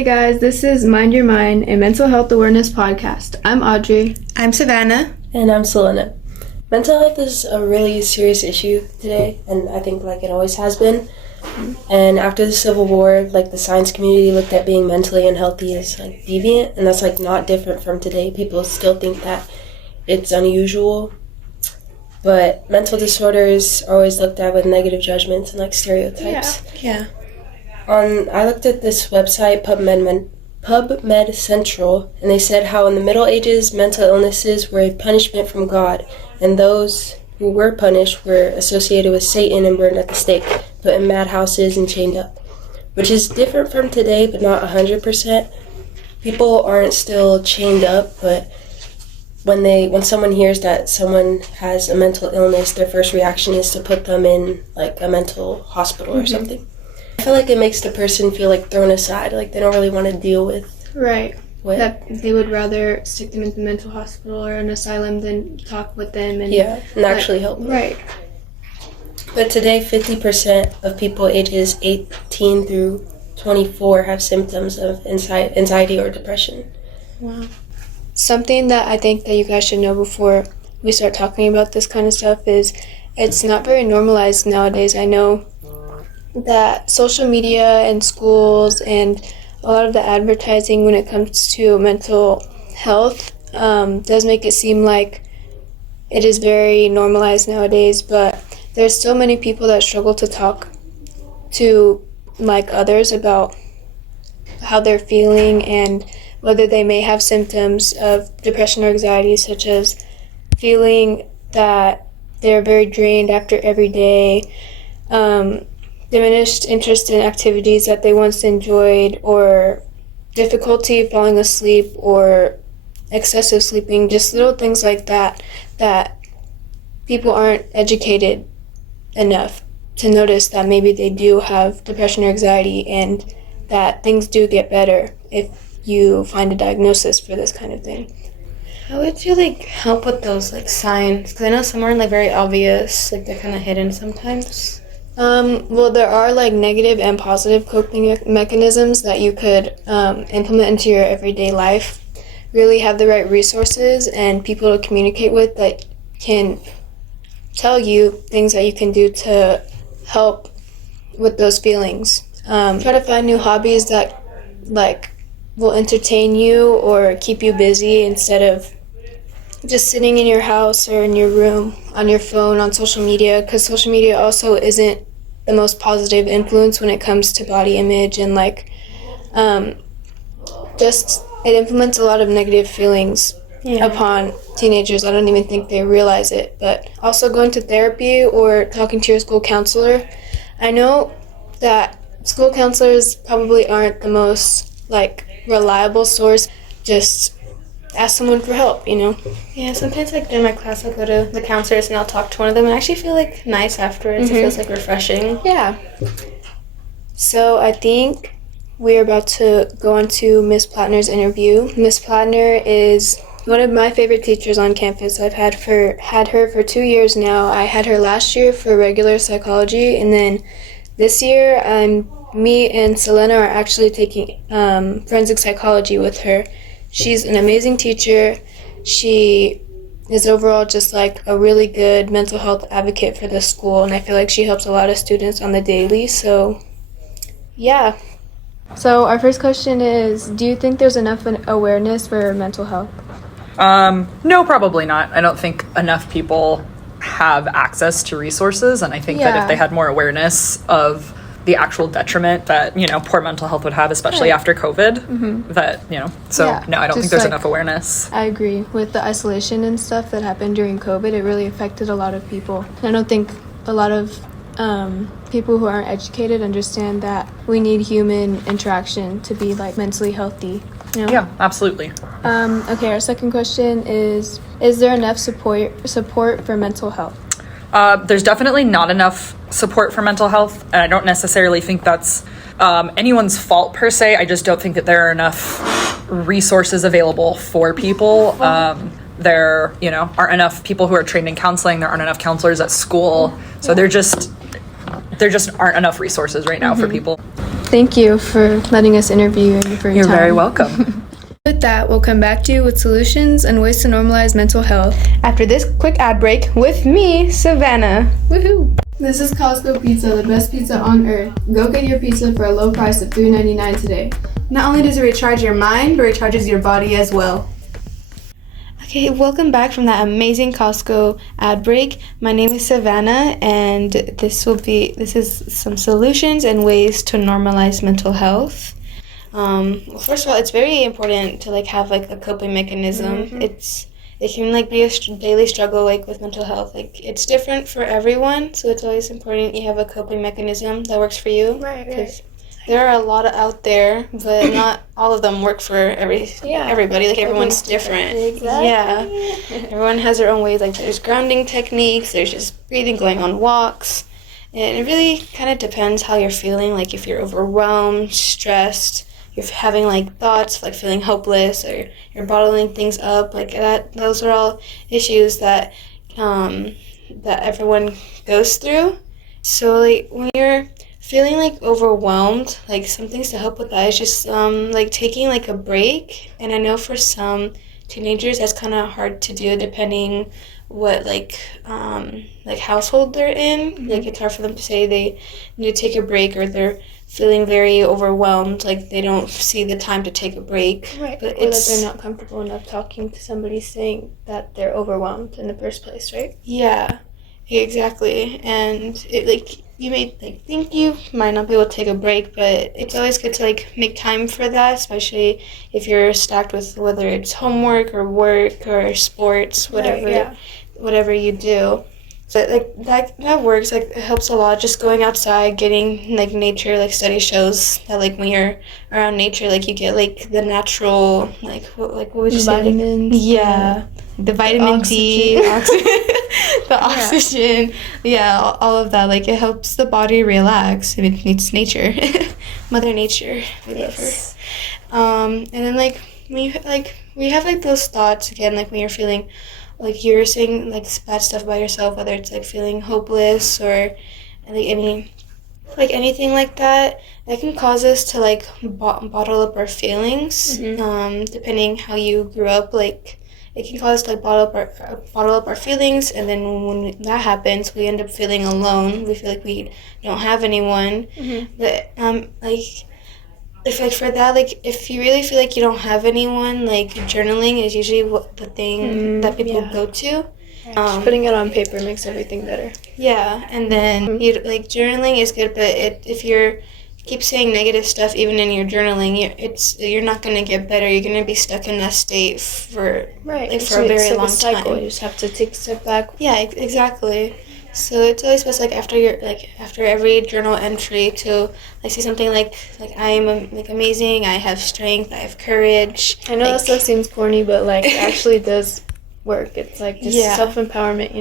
Hey guys, this is Mind Your Mind, a mental health awareness podcast. I'm Audrey. I'm Savannah. And I'm Selena. Mental health is a really serious issue today, and I think like it always has been. And after the Civil War, like the science community looked at being mentally unhealthy as like deviant, and that's like not different from today. People still think that it's unusual, but mental disorders are always looked at with negative judgments and like stereotypes. Yeah. I looked at this website, PubMed Central, and they said how in the Middle Ages, mental illnesses were a punishment from God, and those who were punished were associated with Satan and burned at the stake, put in madhouses and chained up, which is different from today, but not 100%. People aren't still chained up, but when someone hears that someone has a mental illness, their first reaction is to put them in like a mental hospital or something. I feel like it makes the person feel like thrown aside, like they don't really want to deal with. Right. That they would rather stick them in the mental hospital or an asylum than talk with them and actually help them. Right. But today, 50% of people ages 18 through 24 have symptoms of anxiety or depression. Wow. Something that I think that you guys should know before we start talking about this kind of stuff is it's not very normalized nowadays. I know that social media and schools and a lot of the advertising when it comes to mental health does make it seem like it is very normalized nowadays, but there's so many people that struggle to talk to like others about how they're feeling and whether they may have symptoms of depression or anxiety, such as feeling that they're very drained after every day, diminished interest in activities that they once enjoyed, or difficulty falling asleep, or excessive sleeping, just little things like that people aren't educated enough to notice that maybe they do have depression or anxiety and that things do get better if you find a diagnosis for this kind of thing. How would you help with those signs? Because I know some are very obvious, they're kind of hidden sometimes. Well, there are negative and positive coping mechanisms that you could implement into your everyday life. Really have the right resources and people to communicate with that can tell you things that you can do to help with those feelings. Try to find new hobbies that will entertain you or keep you busy instead of just sitting in your house or in your room on your phone on social media, because social media also isn't the most positive influence when it comes to body image and just it implements a lot of negative feelings upon teenagers. I don't even think they realize it. But also going to therapy or talking to your school counselor. I know that school counselors probably aren't the most reliable source. Just ask someone for help, Yeah, sometimes during my class I'll go to the counselors and I'll talk to one of them and I actually feel nice afterwards. It feels refreshing. Yeah. So I think we're about to go on to Miss Plattner's interview. Miss Plattner is one of my favorite teachers on campus. I've had her for 2 years now. I had her last year for regular psychology, and then this year me and Selena are actually taking forensic psychology with her. She's an amazing teacher. She is overall just a really good mental health advocate for the school, and I feel like she helps a lot of students on the daily. So, yeah. So our first question is, do you think there's enough awareness for mental health? No, probably not. I don't think enough people have access to resources, and I think that if they had more awareness of the actual detriment that, poor mental health would have, especially after COVID, that, no, I don't think there's enough awareness. I agree. With the isolation and stuff that happened during COVID, it really affected a lot of people. I don't think a lot of people who aren't educated understand that we need human interaction to be mentally healthy. Yeah, absolutely. Okay, our second question is there enough support for mental health? There's definitely not enough support for mental health, and I don't necessarily think that's anyone's fault per se. I just don't think that there are enough resources available for people. There, aren't enough people who are trained in counseling. There aren't enough counselors at school. So there just aren't enough resources right now for people. Thank you for letting us interview you and for your You're time. very welcome. With that, we'll come back to you with solutions and ways to normalize mental health. After this quick ad break with me, Savannah. Woohoo! This is Costco Pizza, the best pizza on earth. Go get your pizza for a low price of $3.99 today. Not only does it recharge your mind, but recharges your body as well. Okay, welcome back from that amazing Costco ad break. My name is Savannah, and this is some solutions and ways to normalize mental health. Well, first of all, it's very important to have a coping mechanism. It can be a daily struggle with mental health. It's different for everyone, so it's always important you have a coping mechanism that works for you. Right. There are a lot out there, but not all of them work for everybody. Everyone's different. Exactly. Yeah. Everyone has their own ways. There's grounding techniques, there's just breathing, going on walks. And it really kind of depends how you're feeling. If you're overwhelmed, stressed, you're having thoughts feeling hopeless, or you're bottling things up that. Those are all issues that everyone goes through. So when you're feeling overwhelmed, some things to help with that is just taking a break. And I know for some teenagers that's kind of hard to do depending what household they're in. It's hard for them to say they need to take a break, or they're feeling very overwhelmed, they don't see the time to take a break. Right, but or that they're not comfortable enough talking to somebody saying that they're overwhelmed in the first place, right? Yeah, exactly. And you may think you might not be able to take a break, but it's always good to make time for that, especially if you're stacked with whether it's homework or work or sports, whatever you do. So that works. It helps a lot. Just going outside, getting nature. Study shows that when you're around nature, you get the natural what would you say? Vitamins. Yeah, the vitamin D, the oxygen. Yeah, all of that. It helps the body relax. It needs nature, Mother Nature. We love her. And then when you we have those thoughts again, when you're feeling. You were saying bad stuff about yourself, whether it's feeling hopeless or anything like that can cause us to bottle up our feelings. Depending how you grew up, it can cause us to bottle up our feelings, and then when that happens, we end up feeling alone. We feel we don't have anyone. But if for that, if you really feel you don't have anyone, journaling is usually the thing that people go to. Just putting it on paper makes everything better. Yeah, and then you journaling is good, but if you're keep saying negative stuff even in your journaling, you're not gonna get better. You're gonna be stuck in that state for for a very long time. You just have to take a step back. Yeah, exactly. So it's always best after every journal entry to see something I am amazing, I have strength, I have courage. I know that stuff seems corny, but it actually does work. It's just self-empowerment,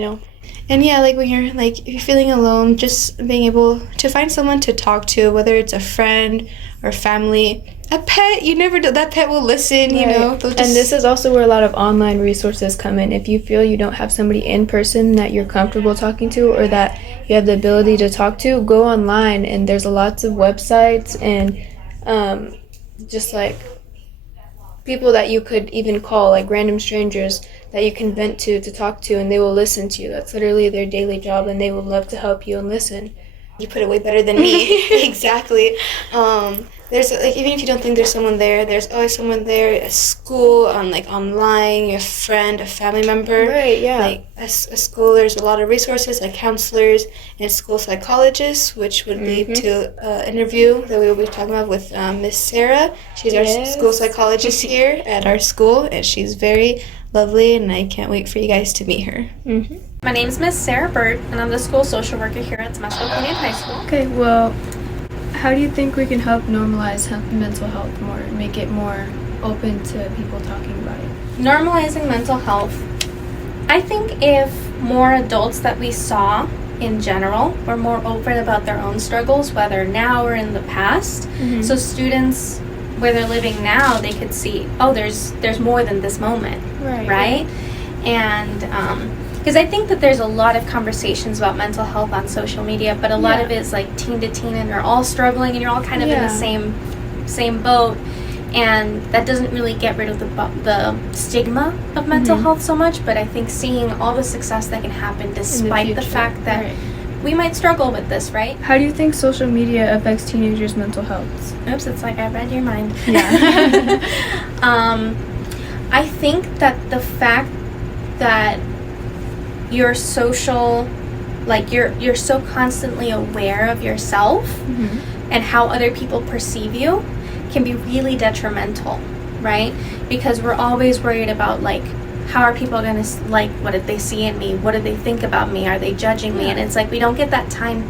And when you're if you're feeling alone, just being able to find someone to talk to, whether it's a friend or family. A pet, you never know. That pet will listen, And this is also where a lot of online resources come in. If you feel you don't have somebody in person that you're comfortable talking to, or that you have the ability to talk to, go online, and there's lots of websites and just people that you could even call, random strangers that you can vent to talk to, and they will listen to you. That's literally their daily job, and they will love to help you and listen. You put it way better than me. Exactly. There's even if you don't think there's someone there, there's always someone there at school, on online, your friend, a family member. Right, yeah. At school, there's a lot of resources counselors and school psychologists, which would lead to an interview that we will be talking about with Miss Sarah. She's our school psychologist here at our school, and she's very lovely, and I can't wait for you guys to meet her. My name is Miss Sarah Bird, and I'm the school social worker here at Temescal Canyon High School. Okay, well, how do you think we can help normalize mental health more and make it more open to people talking about it? Normalizing mental health. I think if more adults that we saw in general were more open about their own struggles, whether now or in the past, so students, where they're living now, they could see, oh, there's more than this moment, right? And Because I think that there's a lot of conversations about mental health on social media, but a lot Yeah. of it is like teen to teen, and you're all struggling, and you're all kind of in the same boat, and that doesn't really get rid of the stigma of mental health so much. But I think seeing all the success that can happen despite the fact that we might struggle with this, right? How do you think social media affects teenagers' mental health? Oops, it's like I read your mind. Yeah. I think that the fact that you're social, like you're so constantly aware of yourself and how other people perceive you can be really detrimental, right? Because we're always worried about, like, how are people going to, like, what did they see in me? What did they think about me? Are they judging me? And it's like we don't get that time,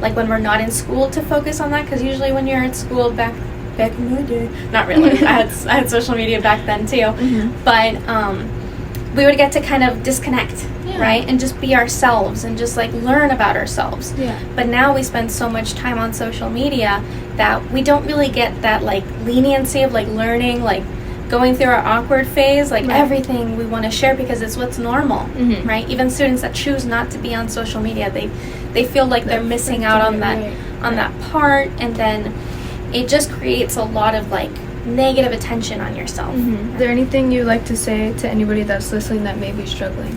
like, when we're not in school to focus on that, because usually when you're in school back in the day, not really, I had social media back then too, but we would get to kind of disconnect, right? And just be ourselves and just, like, learn about ourselves. But now we spend so much time on social media that we don't really get that, like, leniency of, like, learning, like, going through our awkward phase, like, everything we want to share because it's what's normal, right? Even students that choose not to be on social media, they feel like they're missing out on that part, and then it just creates a lot of, like, negative attention on yourself. Is there anything you'd like to say to anybody that's listening that may be struggling?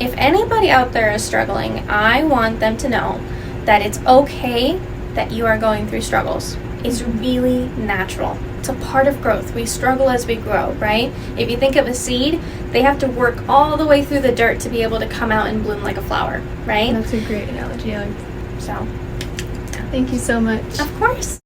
If anybody out there is struggling, I want them to know that it's okay that you are going through struggles. It's really natural. It's a part of growth. We struggle as we grow, right? If you think of a seed, they have to work all the way through the dirt to be able to come out and bloom like a flower, right? That's a great analogy. So, Thank you so much. of course.